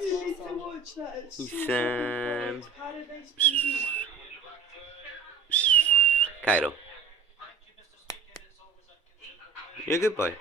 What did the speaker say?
You need to watch that. It's so It's fucking good. Paradise PD. Cairo. You're a good boy.